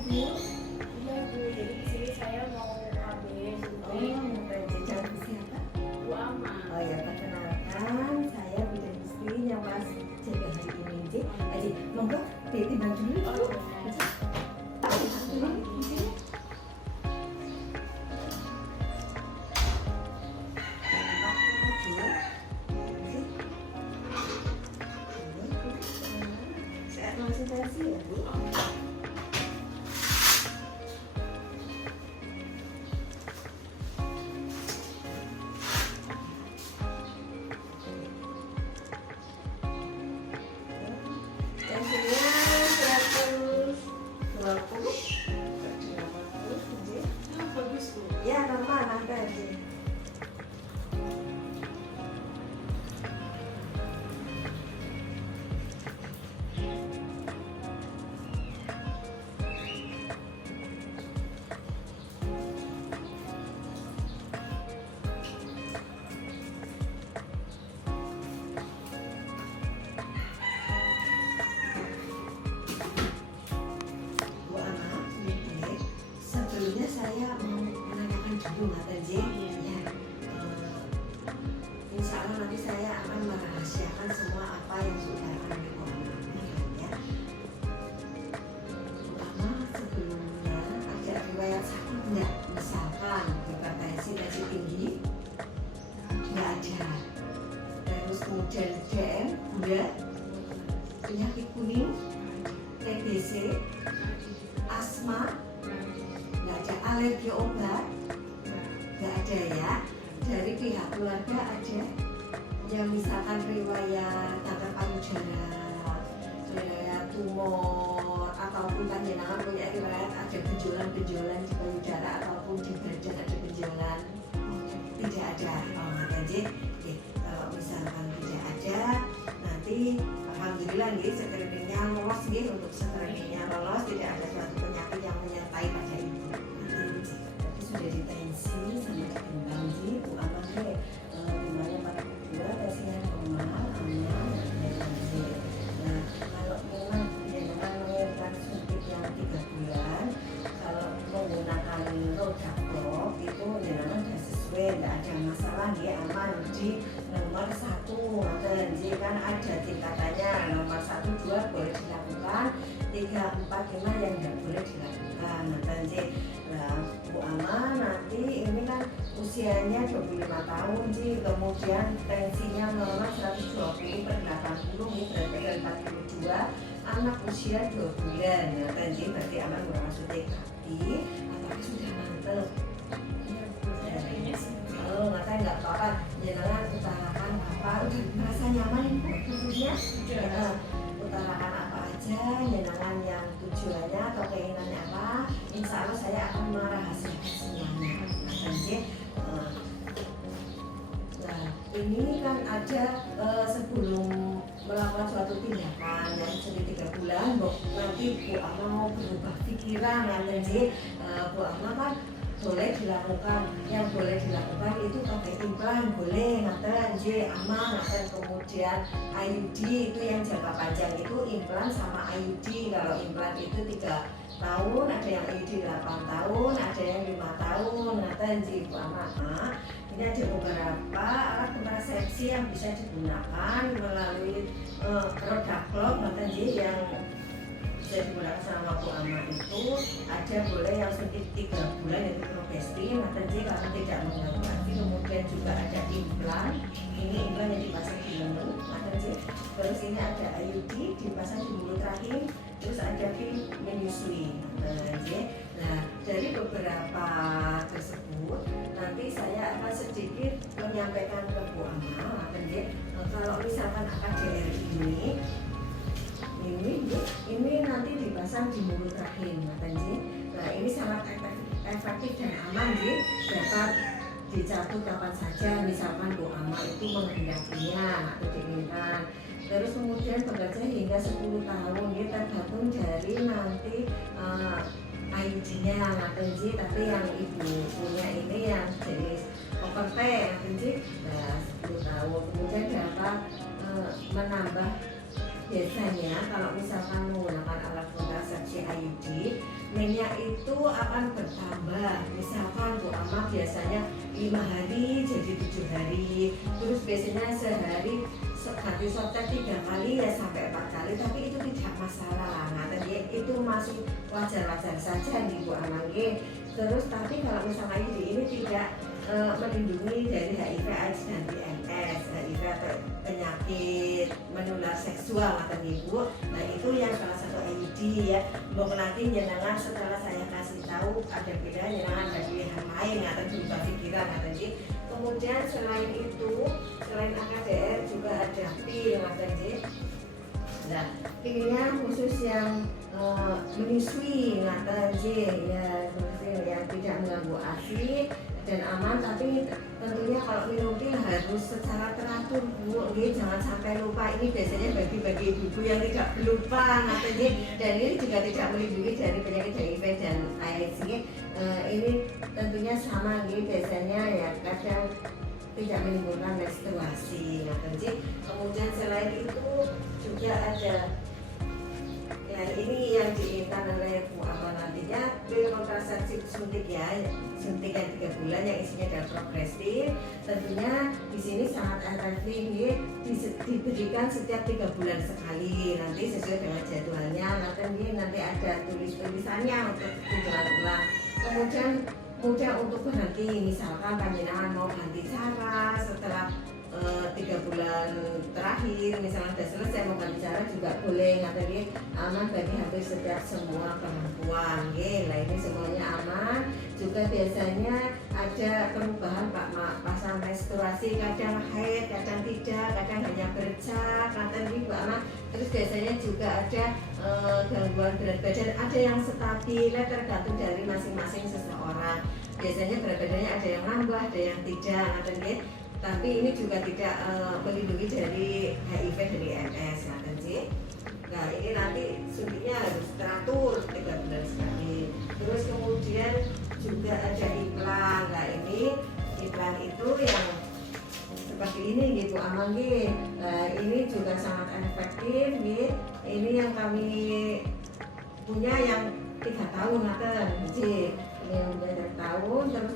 Bu? Iya Bu, jadi di sini saya mau KB syuting. Mau jajan ke siapa? Bu Ama. Oh ya, perkenalkan saya Bu Dewi yang Mas jaga hari ini. Jadi monggo ditimbang dulu. Oh, Saya konsultasi ya Bu. Tensinya 120, 150, bagus Bu. ya normal nanti aja. Bu Ama, sebelumnya saya mau menanyakan dulu Mbak Tenji. Ya, insya Allah nanti saya akan merahasiakan semua apa yang sudah akan Bu Ama. Ya. Bu Ama sebelumnya ada riwayat sakit nggak? Misalkan hipertensi, tensi tinggi, nggak ada. Terus kemudian DM, gula, penyakit kuning, TBC, asma, nggak ada, alergi obat, nggak ada ya. Dari pihak keluarga ada yang misalkan riwayat kanker payudara, riwayat tumor, ataupun panjenengan punya riwayat ada benjolan-benjolan di payudara ataupun di badan ada benjolan. Tidak ada. Oh, jadi kalau misalkan tidak ada, nanti alhamdulillah nih screeningnya lolos nih. Untuk screeningnya lolos, tidak ada suatu penyakit yang menyertai pada ibu. Tapi sudah ditensi sama ditimbang sih Bu Ama nih, timbangnya 42, tensinya normal, aman. Nah, kalau memang dengan menginginkan suntik yang 3 bulan, kalau menggunakan roda blok itu memang sudah sesuai, tidak ada masalah, dia aman di nomor 1. Nanti kan ada tingkatannya, nomor 1, 2 boleh dilakukan, 3, 4, 5 yang tidak boleh dilakukan. Nanti Bu Ama nanti ini kan usianya 25 tahun sih, kemudian tensinya normal 120/80, ini berat badan 42, anak usia 2 bulan. Nanti berarti aman bermaksud terapi, apakah sudah mantap? Oh, makanya nggak apa-apa, jangan utarakan apa, merasa nyaman Bu tubuhnya, utarakan apa aja, jangan yang tujuannya atau keinginannya apa, insya Allah saya akan merahasiakan semuanya. Nah, ini kan ada sebelum melakukan suatu tindakan yang sudah 3 bulan, nanti Bu Ama mau berubah pikiran, nanti Bu Ama kan boleh dilakukan, yang boleh dilakukan itu pakai implan, boleh ngaten aman, ngaten. Kemudian IUD itu yang jangka panjang itu implan sama IUD. Kalau implan itu 3 tahun, ada yang IUD 8 tahun, ada yang 5 tahun, ngaten Bu Ama. Ini ada beberapa alat kontrasepsi yang bisa digunakan melalui roda clock, ngaten yang bisa digunakan sama Bu Ama itu ada boleh yang suntik 3 bulan yaitu Progestrin, nanti kalau tidak mengganggu hati. Kemudian juga ada implan, ini implan yang dipasang di lengan, nanti terus ini ada IUD dipasang di mulut rahim, terus ada pil menyusui. Nah, dari beberapa tersebut nanti saya akan sedikit menyampaikan ke Bu Ama. Kalau misalkan AKDR ini nanti dipasang di mulut rahim, nah ini sangat efektif dan aman, dapat dicabut kapan saja, misalkan Bu Ama itu menghendakinya atau diinginkan. Terus kemudian bekerja hingga 10 tahun, tergantung dari nanti IUD-nya, tapi yang ibu punya ini yang jenis overtake, nah 10 tahun. Kemudian dapat menambah biasanya kalau misalkan menggunakan alat kontrasepsi si IUD, minyak itu akan bertambah. Misalkan Bu Ama biasanya 5 hari jadi 7 hari, terus biasanya sehari ganti softtek 3 kali ya sampai 4 kali, tapi itu tidak masalah. Nah tadi itu masih wajar-wajar saja nih Bu Ama. Terus tapi kalau misalnya IUD ini tidak melindungi dari HIV AIDS dan PMS, HIV atau penyakit menular seksual atau ibu. Nah itu yang salah satu IUD ya. Mau nanti jenengan setelah saya kasih tahu ada beda jenengan bagi yang lain atau berubah pikiran atau Ji. Kemudian selain itu, selain AKDR juga ada PIL atau Ji. Nah, pilihnya khusus yang menyusui atau Ji ya, yang tidak mengganggu ASI dan aman, tapi tentunya kalau minum pil harus secara teratur Bu, jangan sampai lupa. Ini biasanya bagi ibu-ibu yang tidak lupa nantinya, dan ini juga tidak melindungi dari penyakit HIV dan AIDS. Ini tentunya sama biasanya ya, kadang tidak menimbulkan menstruasi. Kemudian selain itu juga ada ya, ini yang diinginkan oleh Bu Ama nantinya pil kontrasepsi suntik ya, suntikan 3 bulan yang isinya adalah progresif. Tentunya di sini sangat efektif, diberikan setiap 3 bulan sekali, nanti sesuai dengan jadwalnya. Nanti ada tulisannya untuk ulang. Kemudian mudah untuk berhenti, misalkan panjenengan mau ganti cara setelah 3 bulan terakhir, misalnya sudah selesai mau ganti cara juga boleh. Nanti aman bagi hampir setiap semua perempuan. Nah ini semuanya aman. Juga biasanya ada perubahan pasal menstruasi, kadang haid, kadang tidak, kadang hanya bercak, kadang ibu aman. Terus biasanya juga ada gangguan berat badan, ada yang stabil, tergantung dari masing-masing seseorang. Biasanya berat badannya ada yang nambah, ada yang tidak, tapi ini juga tidak melindungi dari HIV dari MS. Nah ini nanti suntiknya harus teratur 3 bulan sekali. Terus kemudian juga ada iklan. Nah ini iklan itu yang seperti ini gitu aman. Nah ini juga sangat efektif. Ini yang kami punya yang 3 tahun ini yang udah 3 tahun. Terus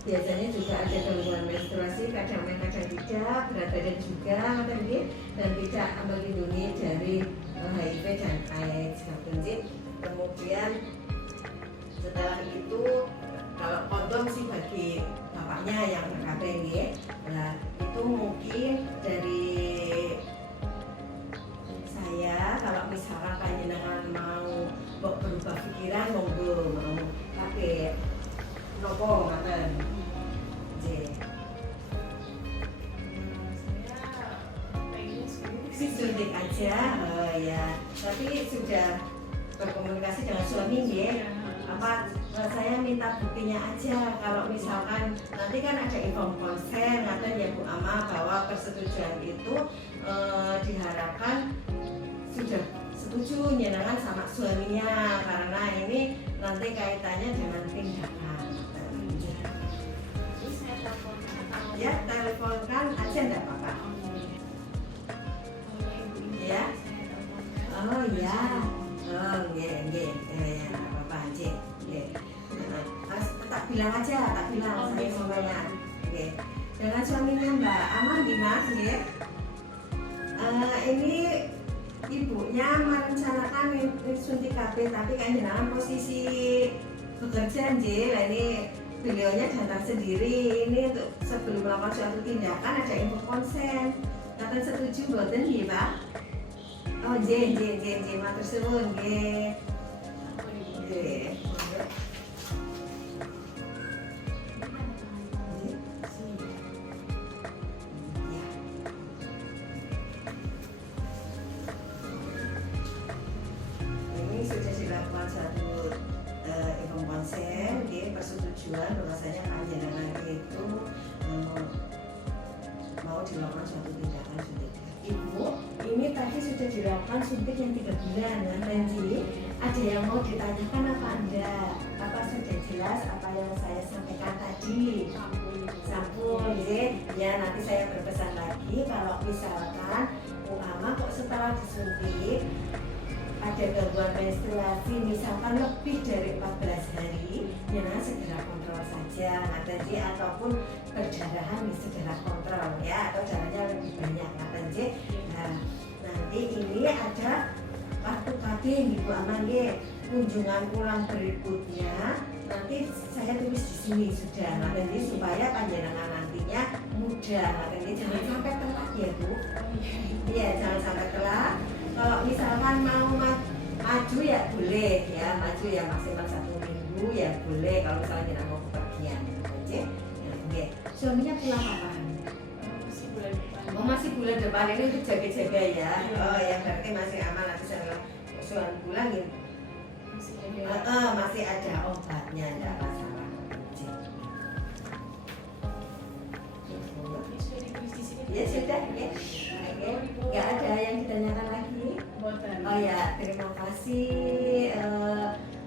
biasanya juga ada gangguan menstruasi, kadang-kadang tidak, berat badan juga, dan tidak melindungi dari HIV dan AIDS. Kemudian setelah itu kalau kondom sih bagi bapaknya yang PKP, nah itu mungkin dari saya. Kalau misalkan panjenengan mau berubah pikiran, monggo mau pakai nopo ngaten. Suntik aja, ya. Tapi sudah berkomunikasi dengan suami apa saya minta buktinya aja. Kalau misalkan nanti kan ada inform konsen atau ya Bu Ama bahwa persetujuan itu diharapkan sudah setuju nyenangan sama suaminya, karena ini nanti kaitannya dengan tindakan. Ya, teleponkan aja enggak apa-apa. Ya. Oh ya. Oh, nggih. Ya, apa-apa aja. Nggih. Tak bilang aja, tak bilang saya semuanya. Nggih. Dengan suaminya Mbak Ama Mas, nggih. Ini ibunya merencanakan suntik KB, tapi kan jenengan posisi bekerja nggih. Lah ini beliaunya datang sendiri ini untuk sebelum melakukan suatu tindakan ada info konsen. Kata setuju mboten nggih, Pak? Oh, nggih, matur suwun nggih. Nggih. Ini sudah dilakukan satu info konsen, persetujuan bahwasanya panjenengan itu mau dilakukan suatu tindakan suntik. Ibu, ini tadi sudah dilakukan suntik yang 3 bulan, Renzi. Ada yang mau ditanyakan apa enggak? Apa sudah jelas apa yang saya sampaikan tadi? Sampun, ya nanti saya berpesan lagi kalau misalkan Bu Ama kok setelah disuntik ada gangguan menstruasi misalkan lebih dari 14 hari, ya segera kontrol saja, ngaten ataupun perdarahan segera kontrol ya, atau darahnya lebih banyak ngaten. Nah, nanti ini ada waktu kabeh Ibu Aman nggih. Kunjungan pulang berikutnya nanti saya tulis di sini sudah, ngaten supaya panjenengan nantinya mudah, ngaten jangan sampai telat ya Bu. Iya, jangan sampai telat. Kalau misalkan mau maju ya boleh ya, maju ya maksimal 1 minggu ya boleh kalau misalnya kita mau kepergian aja. Ya, suaminya pulang kapan? Masih bulan depan. Oh masih bulan depan, ini untuk jaga-jaga ya. Oh ya berarti masih aman, nanti setelah suami pulang ya. Masih ada obatnya, tidak masalah. Ya sudah ya. Nggak ada yang ditanyakan lagi. Oh ya, terima kasih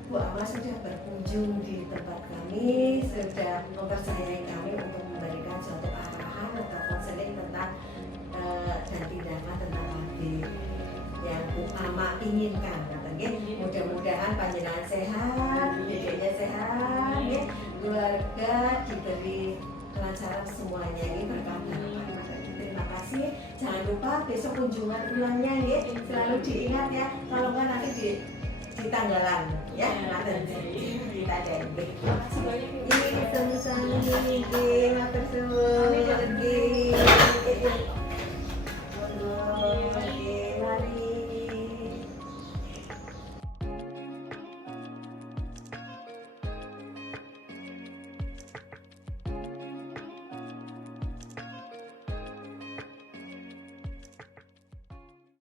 Bu Ama sudah berkunjung di tempat kami, sudah mempercayai kami untuk memberikan suatu arahan atau konseling tentang dan tindakan tentang KB yang Bu Ama inginkan. Mudah-mudahan panjenengan sehat, dedeknya sehat, ya, keluarga diberi kelancaran semuanya, ini berkah barokah. Terima kasih. Jangan lupa besok kunjungan ulangnya ya. Selalu diingat ya. Kalau nggak nanti di tanggalan ya. Nanti kita ada. Ini sama-sama ini.